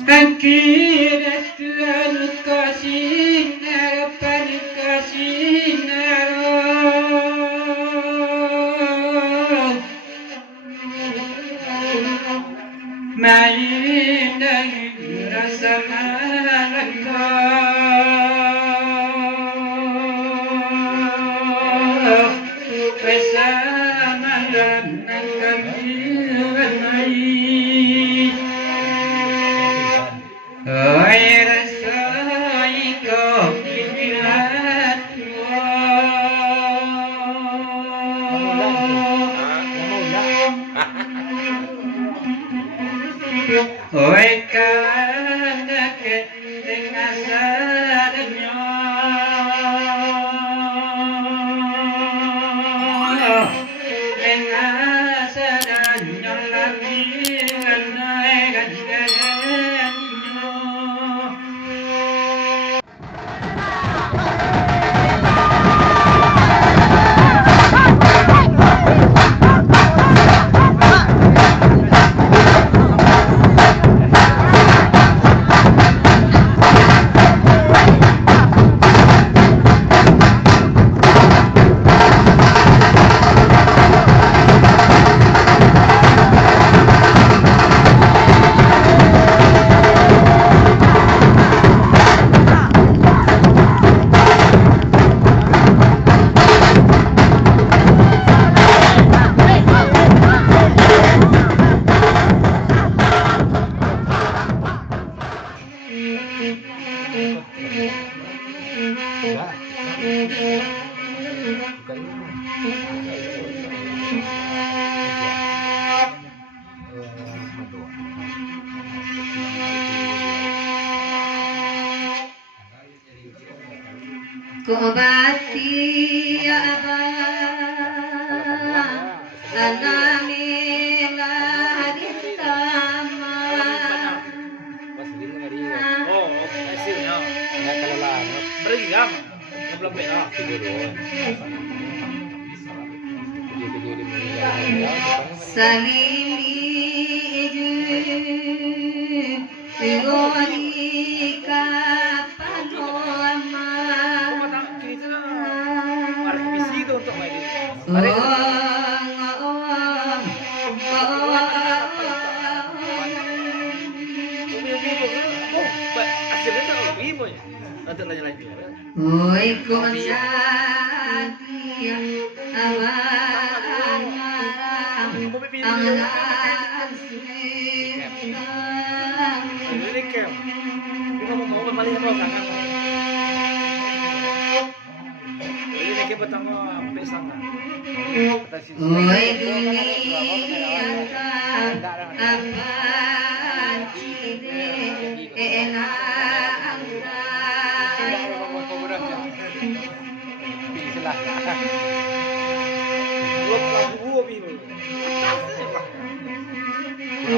Akhiratkan kasih harapan kasih Maina rasa malaka bersama dan kami Oi kana ke dengan sadanya dengan sadanya lagi naik Kubati abang anamila ditama salimi igoni kapanoma Oi kon sati awan Oi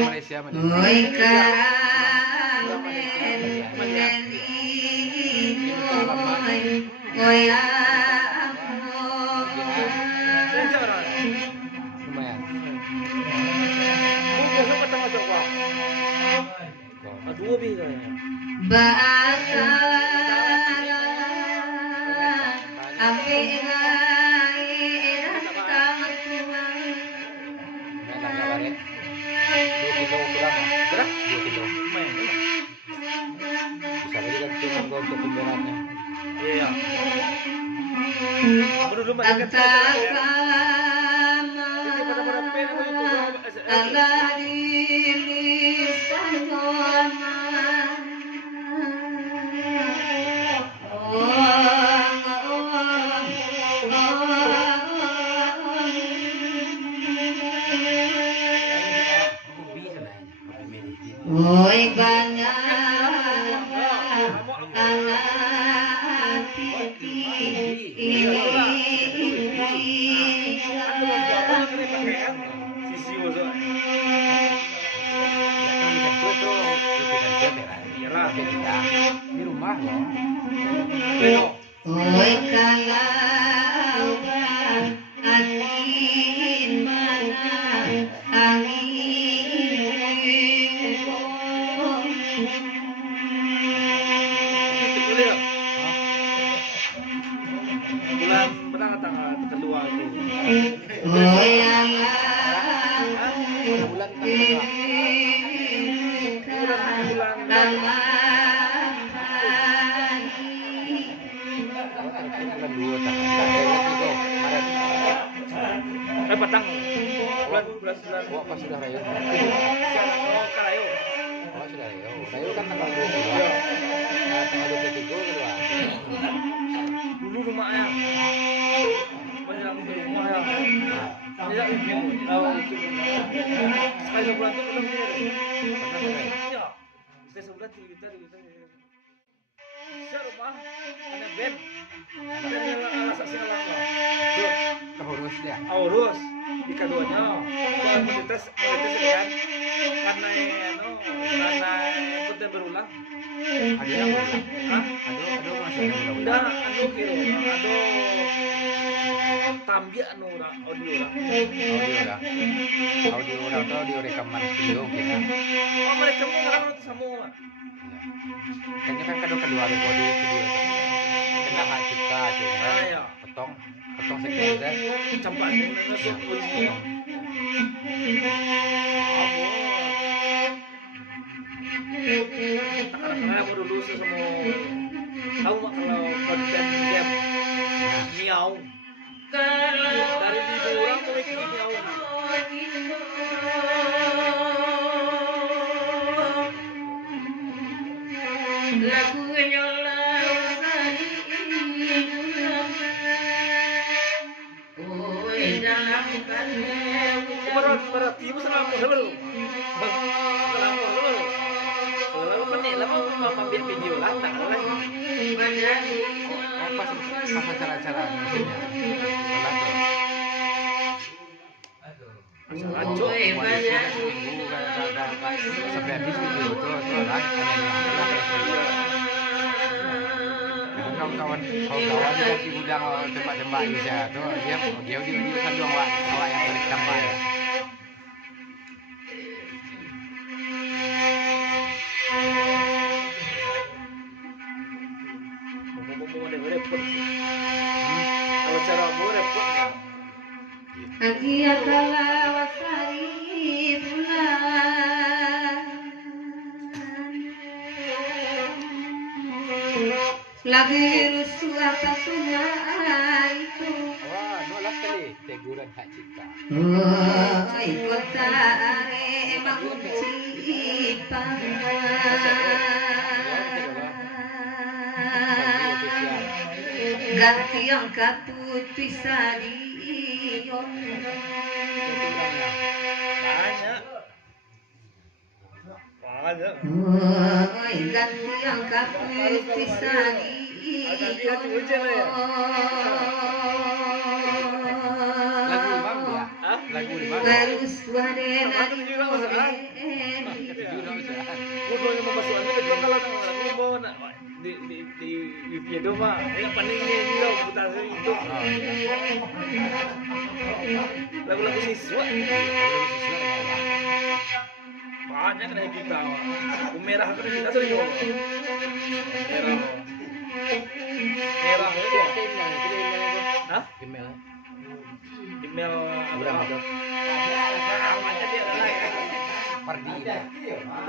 dunia aman Oi karang Oi Bahasa Apena Oi banyak anak piti di rumah loh. Oi kalau atin mana angin Itu boleh tak? Bulan berapa tanggal kedua itu? Bulan tanggal bulan 2 tanggal Maret. Petang. Bulan 9. Oh, pas sudah rayo. Oh, Karayo. Oh, sudah rayo. Rayo kan tanggal 22. Nah, tanggal 23 keluar. Dulu rumahnya menjelang ke rumah ya. Tidak bikin tahu itu. Sekali sebulan itu belum dia. Ya. Sekali sebulan kita. Saya rumah ada band. Dan alasan segala Keurus dia. urus di keduanya. Komunitas sekian karena ikutan berulang. Ada yang berulang. Hah? Ada masih yang berulang. Udah kira tambia audio lah. Audio orang tuh audio rekaman studio kita. Oh, mereka mau ngarang itu semua. Kayaknya kan kedua recording video tuh. Kena hak cipta tuh. Ya. Potong sekian deh. Campak masuk polisi. Karena aku dulu semua tahu mak kalau konten game miau dari di orang mau ikut miau. Lagunya Berat ibu selama dulu. Selama dulu. Lalu menit lama mama ambil video lah tak lah. Pas acara-acara musiknya. Lanjut. Seminggu kan sampai habis video tuh lah kawan-kawan di gudang tempat-tempat bisa tuh dia sambil awak yang balik tambah ya. Kalau cara mau repot. Lagi adalah wasari bulan, lagi rusuh atas sungai itu. Wah, nolak kali teguran hak cipta. Kota bangun cipang, ganti yang katut bisa dion. Banyak. Ganti yang katut bisa Lagu bang ya? Lagu di bang. Harus wadena Kudunya memasukkannya ke kalau aku mau di video mah yang paling ini loh putar itu lagu-lagu siswa banyak dari kita merah kan kita sering merah itu hah Email. email Berapa apa tuh? namanya dia Pardi ya.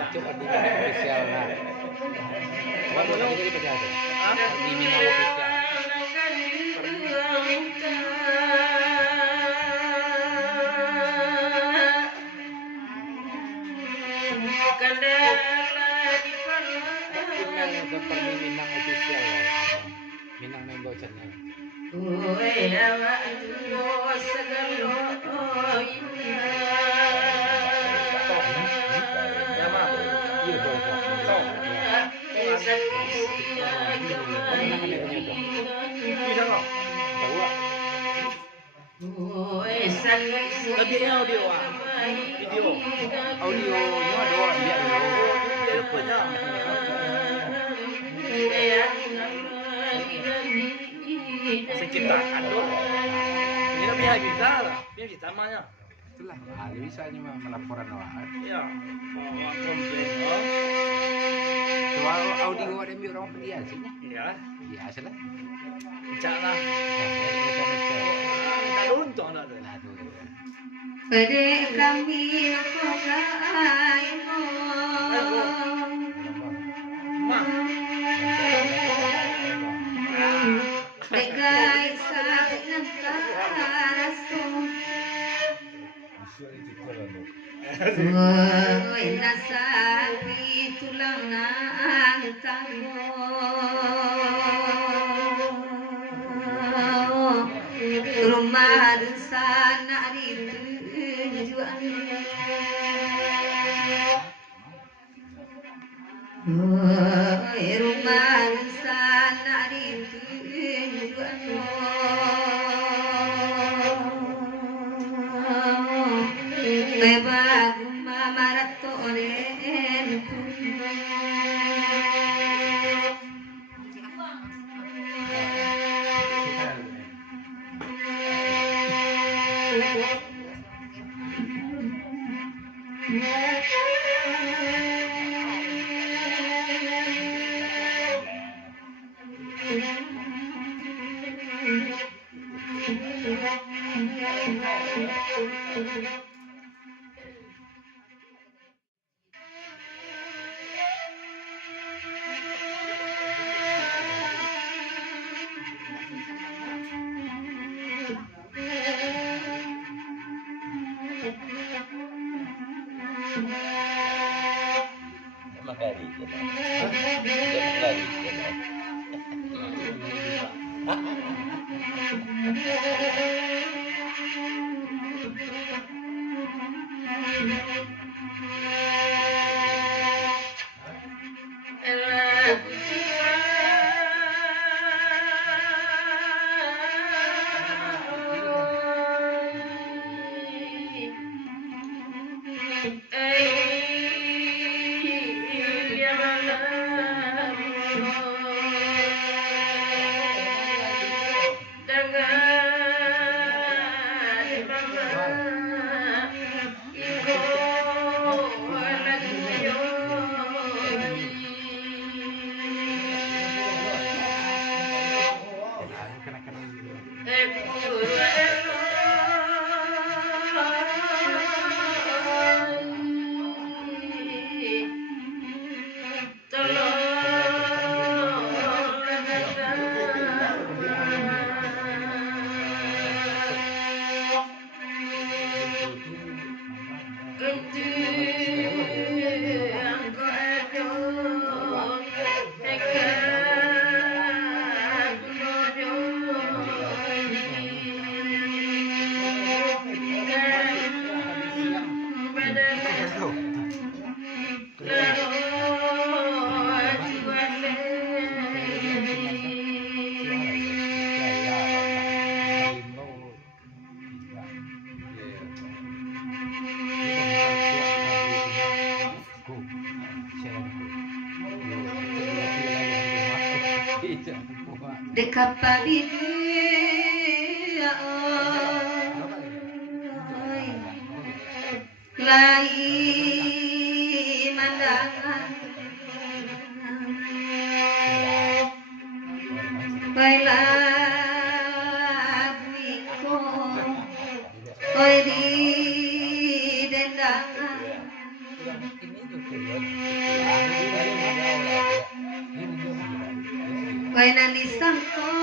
Coba di official lah. Coba buat aja jadi penjaga. Pardi Minang official. Email ke Pardi Minang official lah. Minang member channel. Iya tuh. bisa nggak Tahu lah. tapi ini audio video Audionya doang dia dulu. dia banyak saya ciptakan dong ini kan pihak kita lah pihak kita namanya Itulah. Ah, bisa aja mah melaporan awak. iya komplain audio ada mi orang pergi sih. Iya. Biasa lah. Jangan. Tak untung anak tu. Pada kami kokai Mak. Degai sangat rasul Woi nasabi tulangan tango Rumah sana itu tujuan Woi rumah sana itu tujuan Beba guma maratonen Dekapalidu lai mandangan baiklah miko oi di dendangan Wainan disangko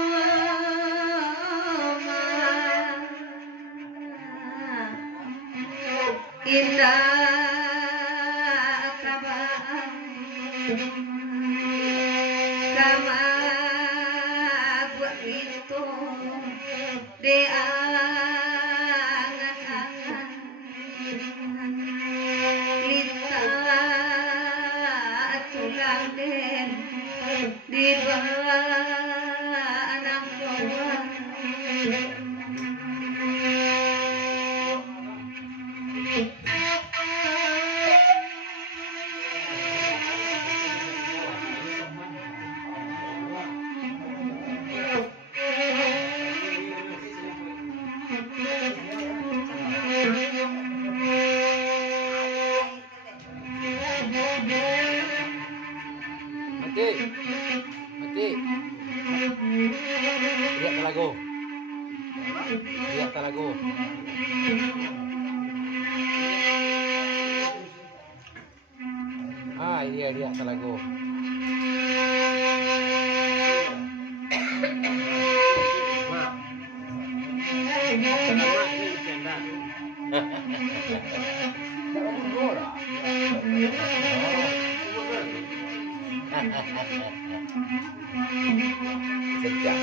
indah kabar kama buat itu de angan-angan lita tulang den di anak bawah Mati. Mati. Lihat talago. Lihat talago. Ah, iya lihat talago. Sejak.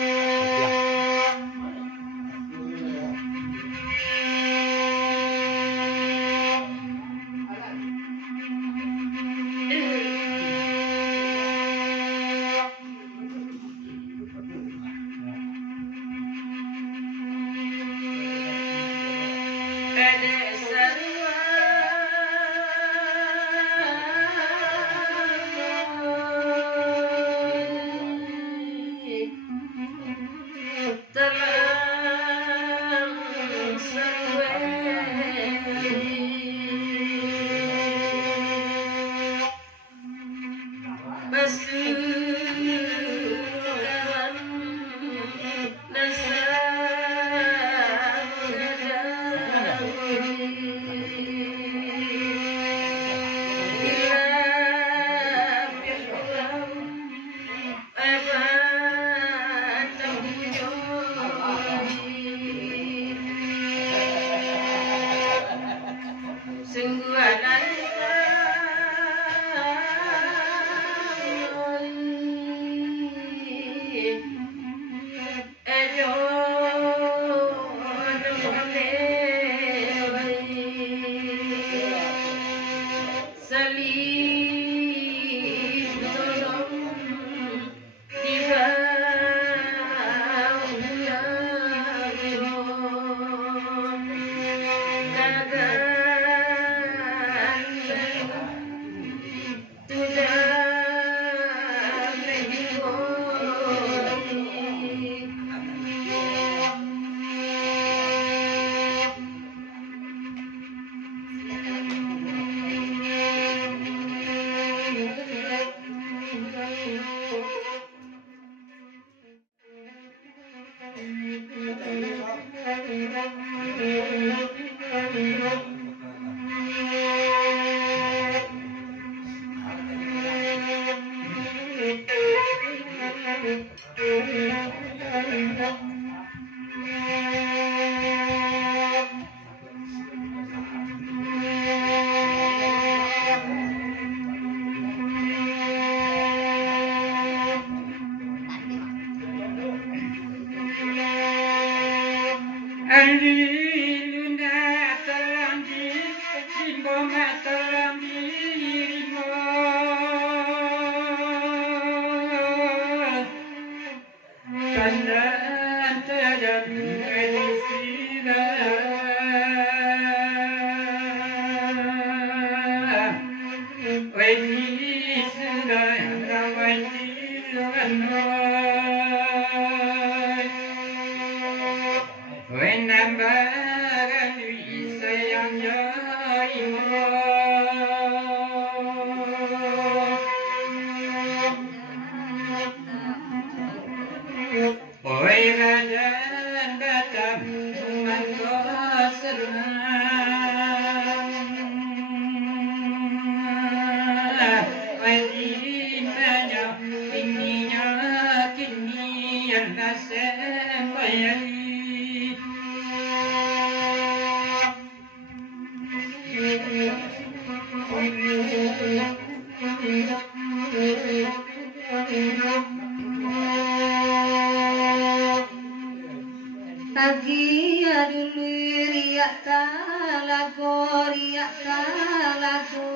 Pagi dulu riak talago, riak talago.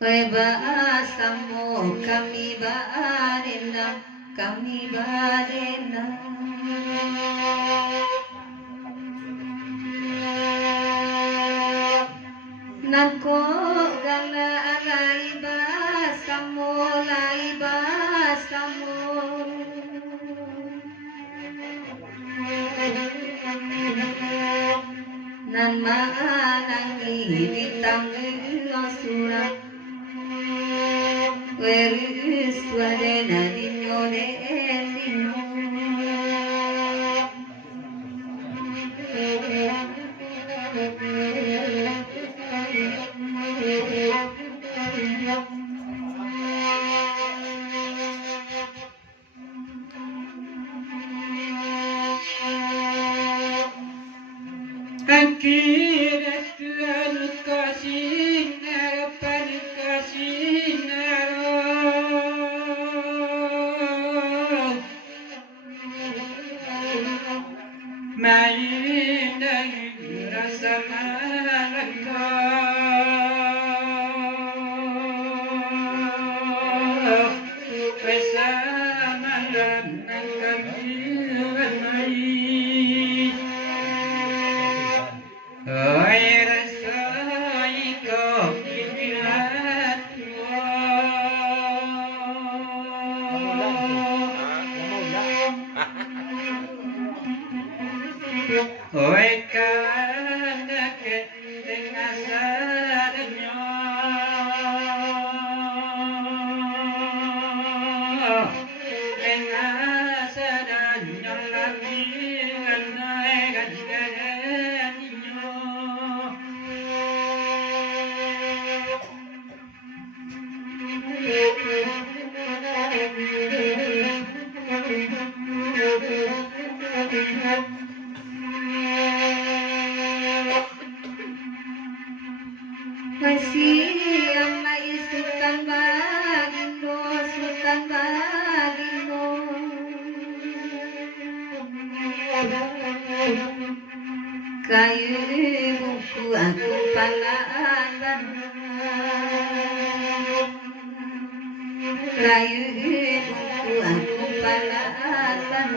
Kowe basamu kami badena, kami badena. Nako gala lai basamu, lai basamu. Nan manangi ditanggung surah Weris wadena dinyo dino Akhirat al-kasinar pal-kasinar Ma'ina rasamalaka Fasamalan nakabilanai غير سائق Masih amai Sultan Bagindo, Sultan Bagindo. Kayu buku aku palakan, kayu buku aku palakan.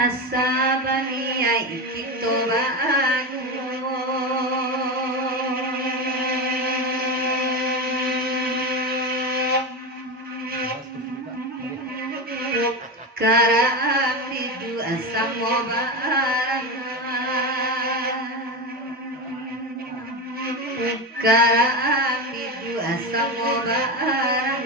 Asabani ay titobago Karaan itu asam mobaran Karaan itu asam mobaran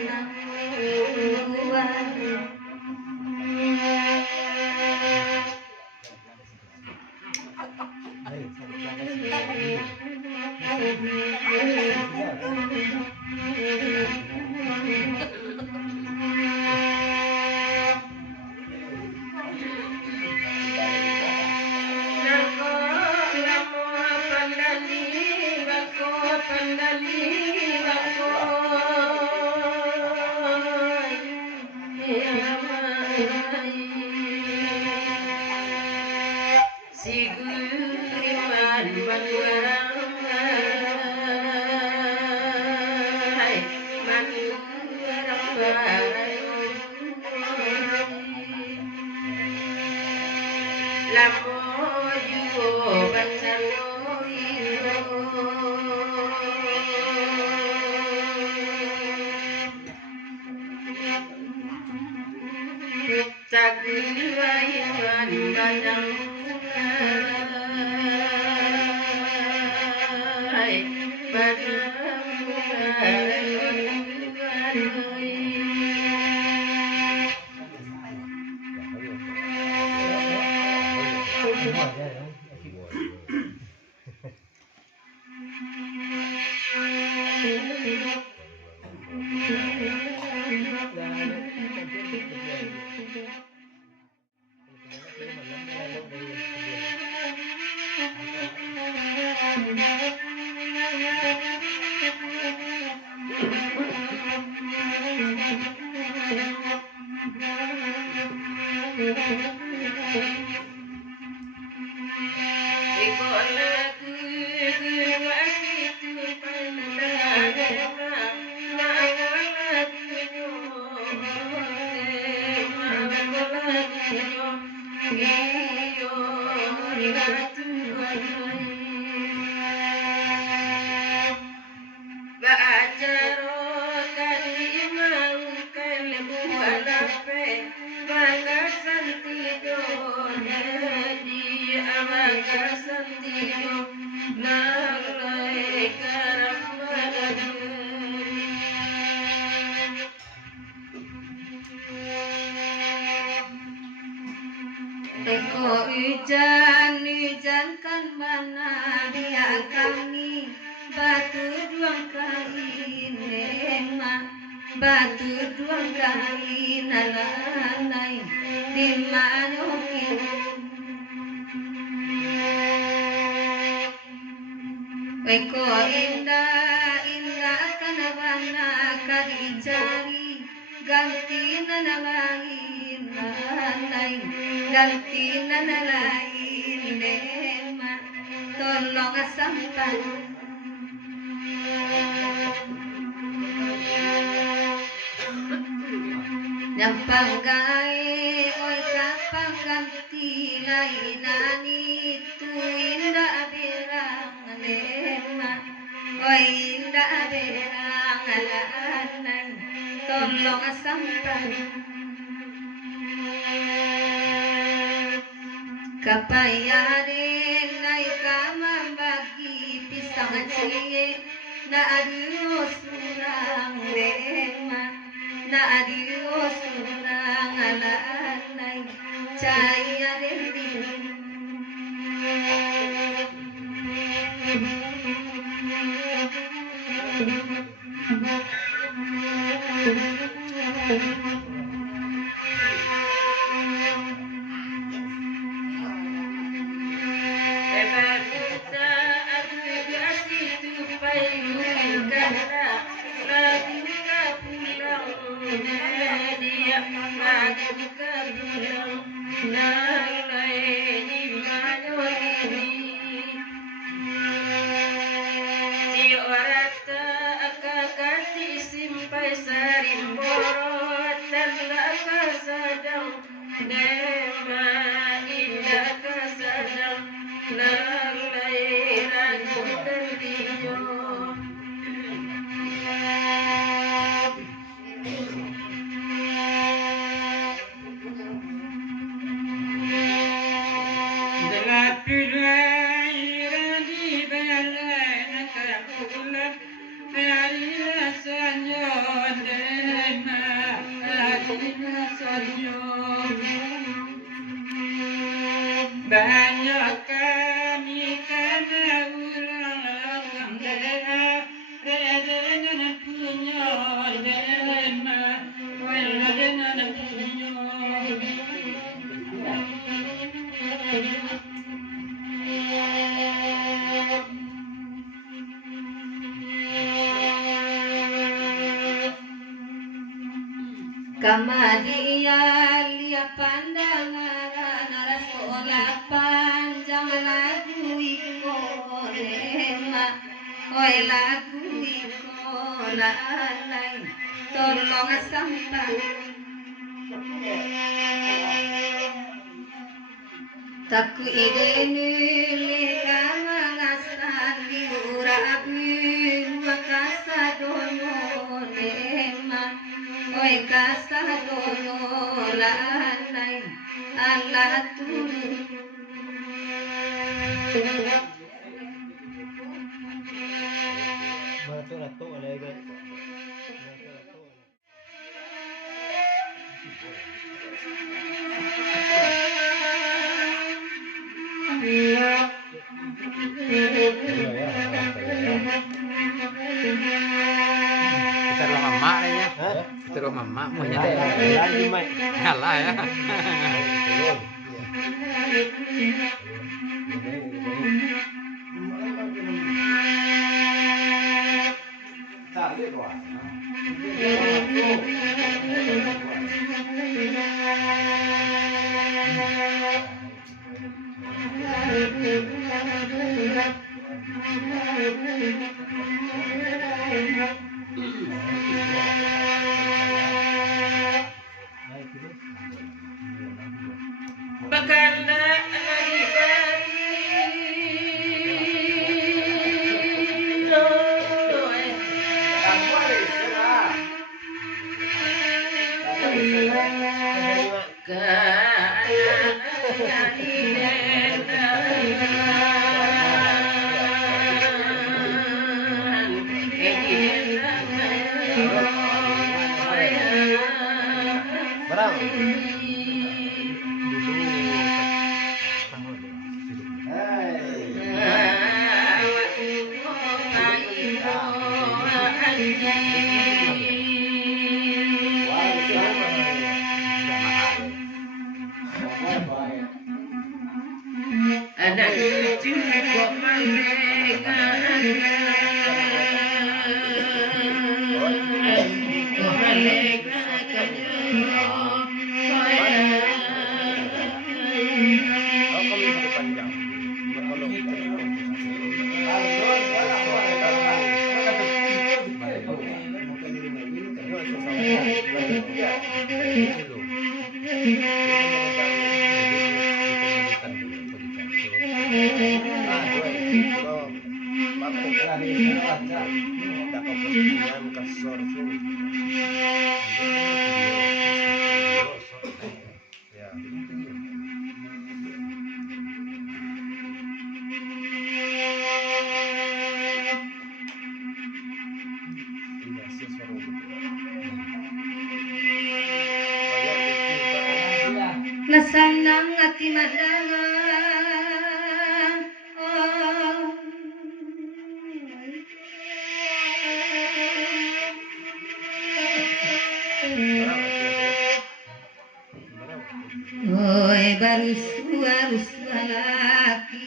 Santi kasatiyo nalai karambaladun. Eko hujan kan mana dia kami batu duang kain nema batu duang kain alanai di manokin Eko indah kanabana kadicari ganti na lain nanay ganti na lain nema tolong sampan Nampangay oy kapang ganti lainani tu indah berang nema oy indah berang alanay tolong sampan kapayare ngay kamambagi pisang ciye na adios surang lema na adios surang alanay caya din Banyak kami karena ulang dengan punya dema, dengan punya. Kamadia lia pandangan naras sekolah panjang lagu iko lema oi lagu iko lalai tolong sampai taku ide nule kama ngasan di urabu makasa dono lema Oi kasadono lalai Allah turun Ratu lagi. Kita rumah mama ya. Kita rumah mama punya deh. Kalah ya. Ka Anak cucu kok mereka nasanang ati madangan oi barus laki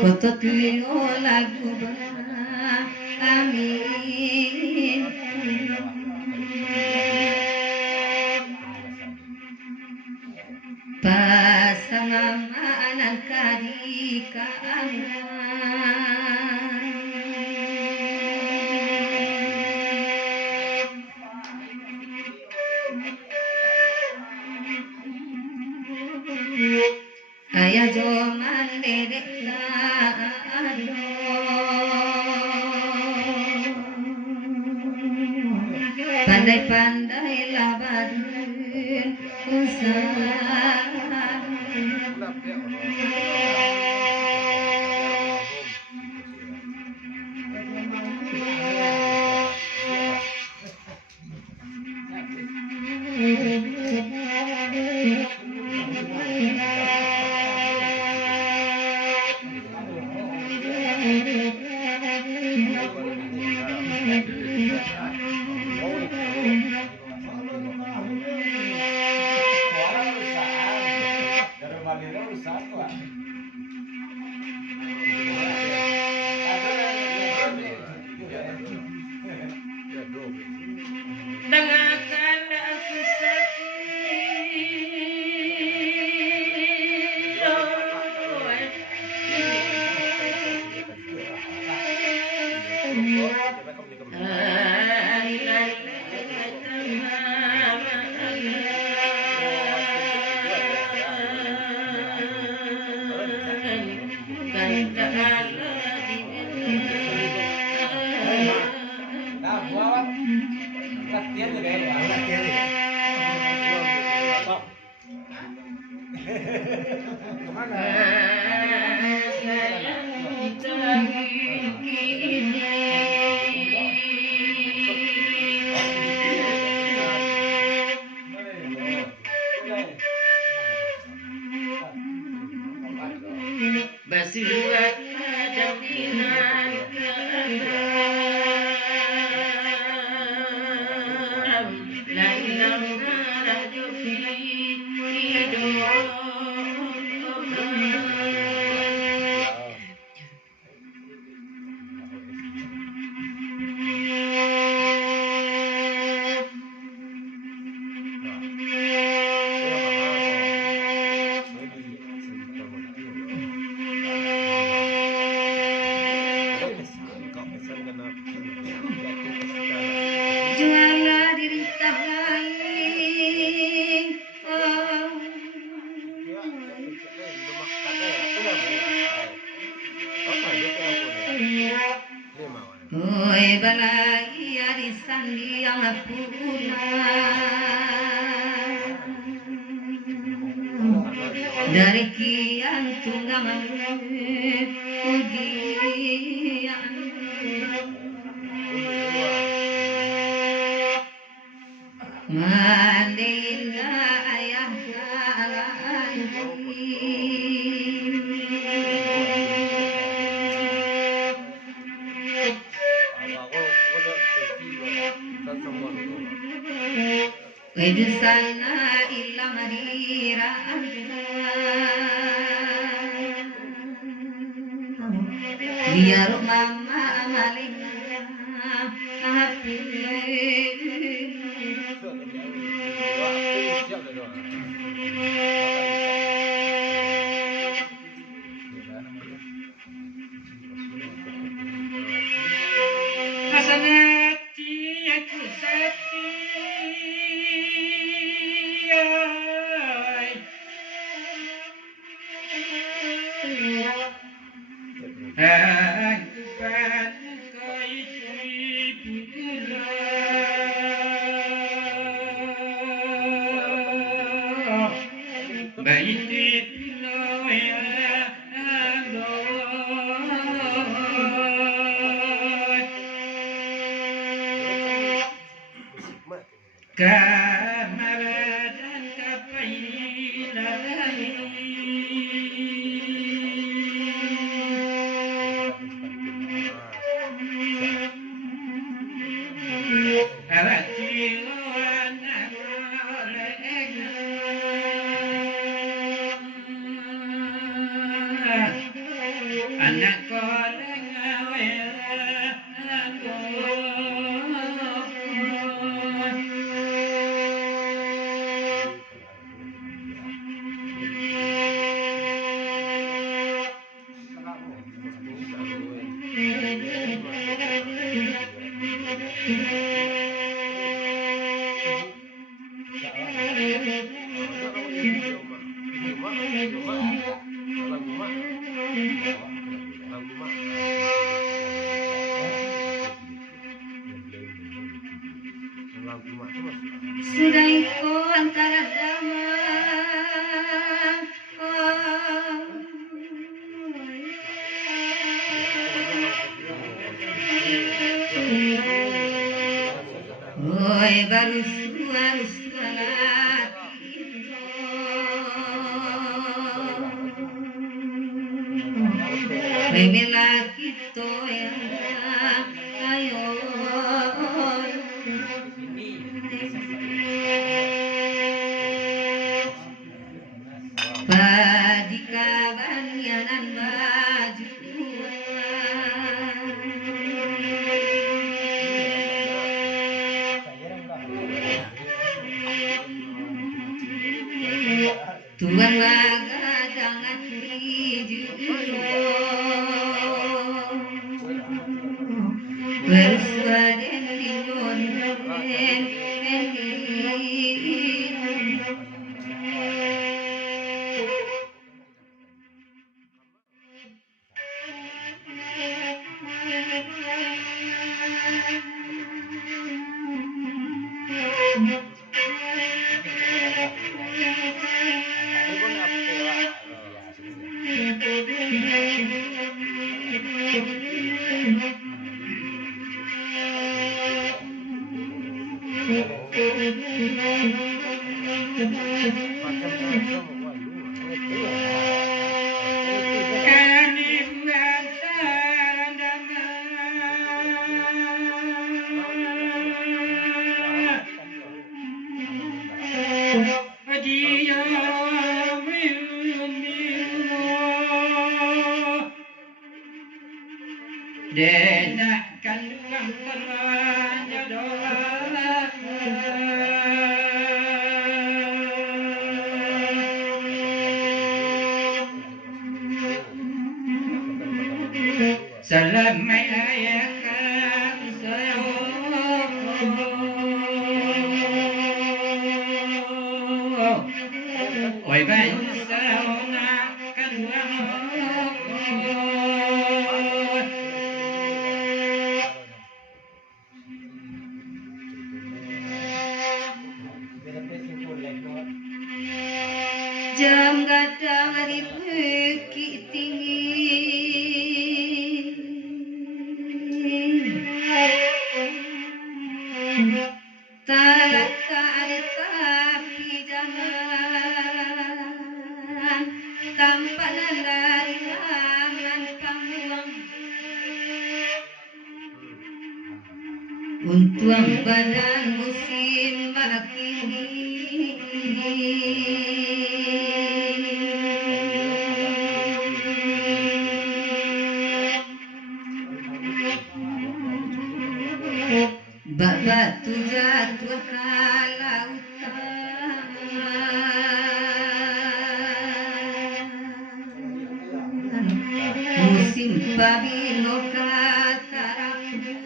kotot liyo lagu amin pasangan kadikaan ayah joman dedek pandai-pandai lah badun usaha dengarkan aku Basiruat dan dinan keadaan lainam rajo hidup jualah diri tak lain oi balai arisan yang dari kian tunggangan ujian Mandina ayah Wedusana illa marira biar mama malingna Hasanati aku sati aku pakai pula baik pula ya Kamaradan kapailalai Awatilawan anak korang sudah ikut antara zaman oi baru salat Bebela kita ya ayo Padika banyanan baju Tuan laga jangan bersuara limun Denak kandungan teranya doa Salamai ayahkan Oi bangsa nak jam gadang hari bukit tinggi salat tapi jangan tanpa dari tangan kamu untuang badan musim kini batu jatuh ke lautan musim babino kataraku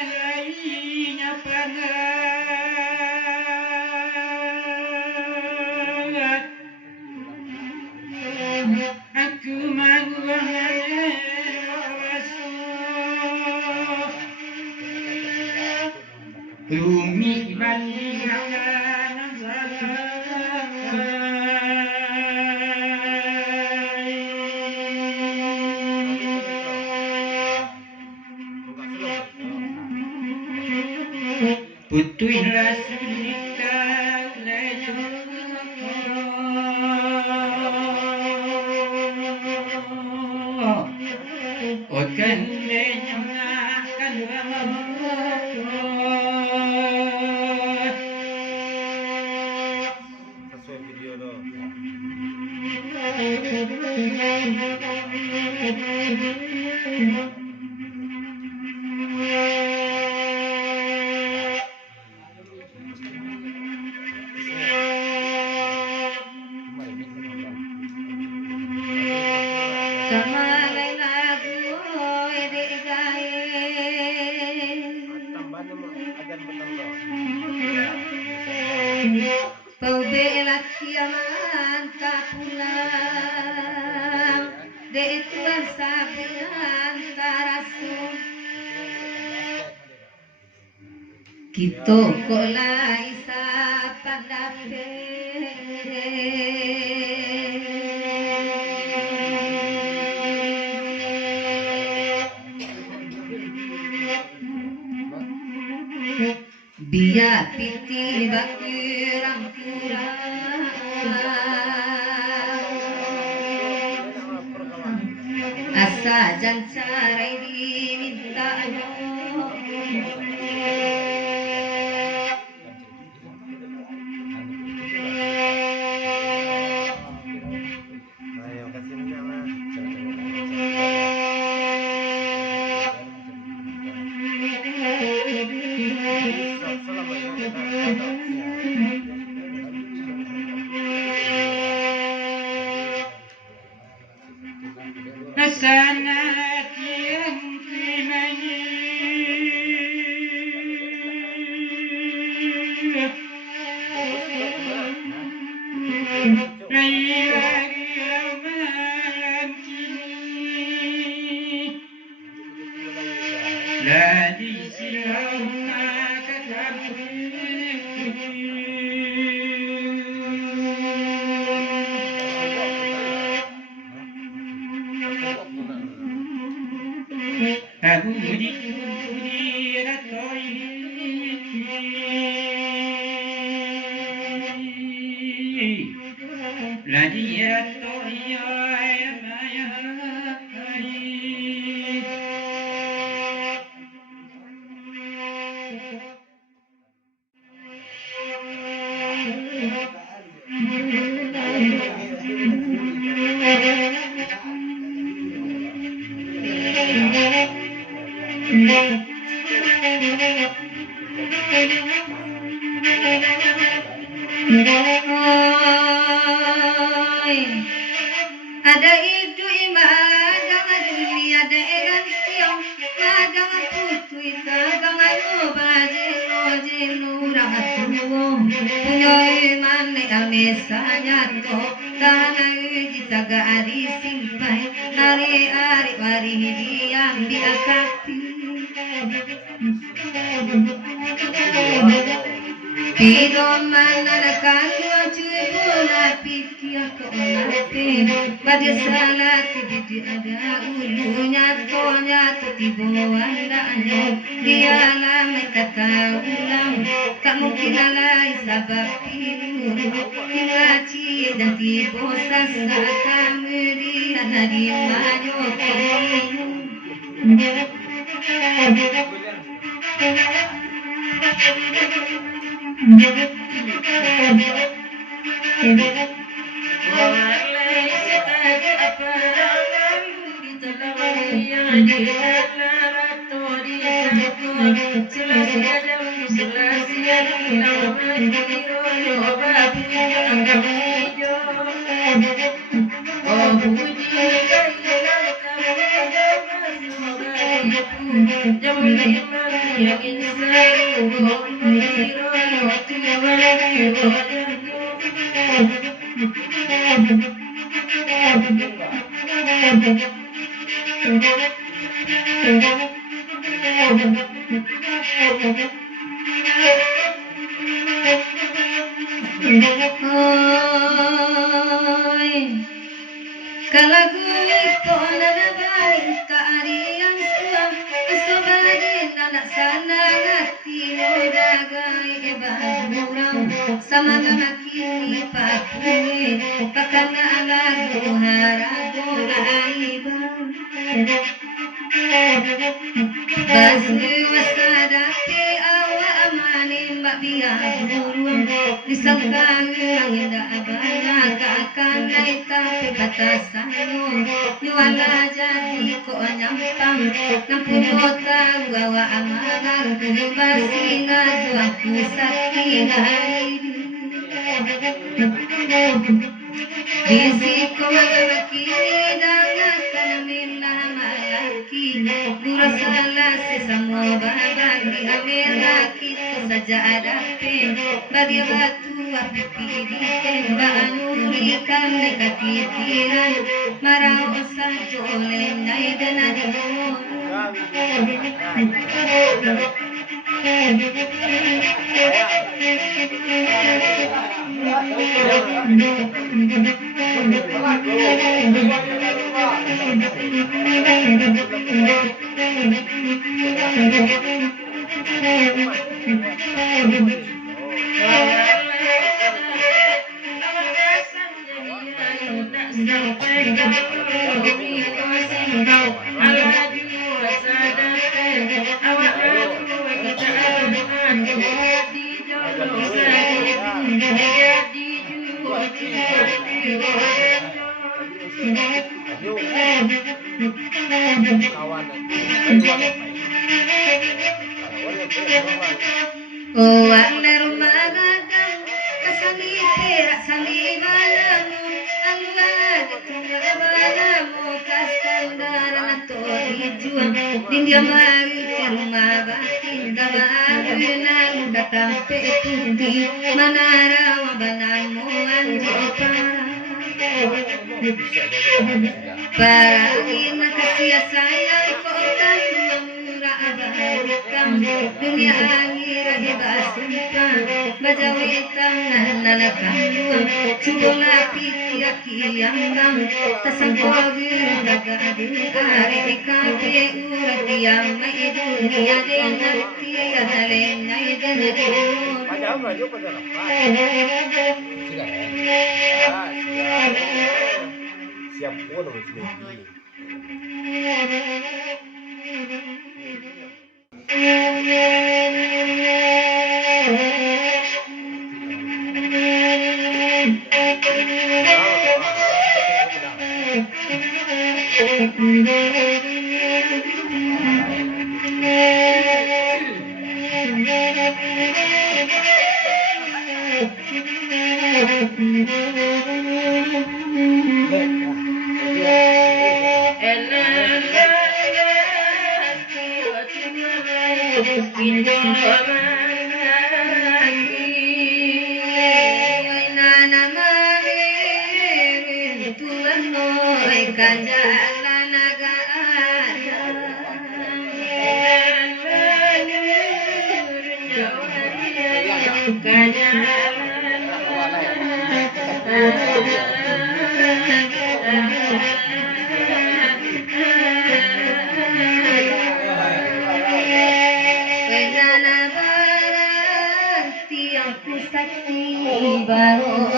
Jakarainya pangat aku mengulangnya Rumi bandingan Putuilah sulika Okan menyenangkan Sesuai video lo. Kamalay lagu ede gaye Tambahan mo agan petang lo. Paubelat kiaman tak pulang De tuan sabian tarasun Kito kolai sa tandape Biar piti bakirang kurang Asa jan carai diminta Ayo kasih minyak lah. Hasanat yang terimanya Lagi malam kini Ladi silahuna Abu di ratoi Ladi ratoi Ada itu ibadah dunia ada egan siang ada putui tagang obaje oje nurang tuwo punyoi mane amesanya to tanah uji taga ari simpai ari ari wari diam biakati Pero manalakan cuy bola pikir kau nanti pada salah tiba ada ulunya tonya tiba andanya dialah mereka tahu ulang tak mungkin alai sabab itu tiba dan tiba sasa kami di manyo kalau gue pun ada baik kearian suam sebagai anak sana hati modagai bahuram sama kini pakune pakana lagu harago aiban Bazu wasadake awa amani mbak biahurum disangkang yang indah abana akan naita batasanmu nyuala jadi kok nyampang nampuno tahu awa amalan basi ngadu aku sakit Risiko magawakini dangan minamaki Gura salah sesama babagi amelaki saja ada pen bagi batu api pidikan baanurikan nekatipiran marau sajo lenai dan adimo Oh, anda rumah gadang, kesani perak sani balamu, anggar tunggal balamu, kasandaran atau dijuang, dindia mari ke rumah batin, kabarunan datang petundi, manara wabanamu anjopara. Parangin kasih sayang kota murah abadikan dunia akhirat dibasumpah bajawitan nanakan cuma pikir yang dam tasangkol daga hari kafe urat yang mai dunia dengan tiada lain siap pun harus lagi. Aku saksi baru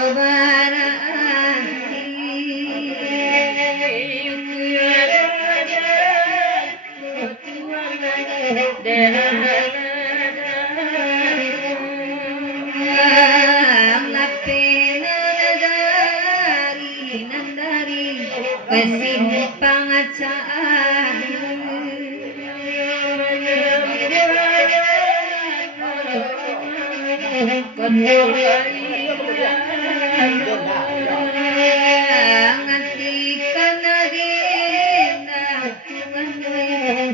berarti nandari kasih pangacaan ngatikan agenda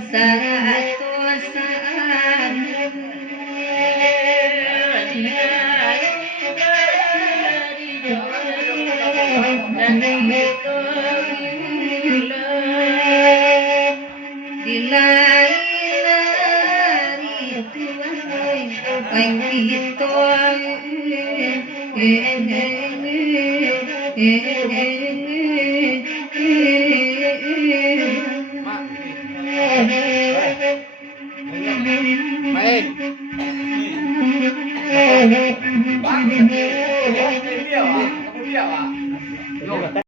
satu saat dilari Tuhan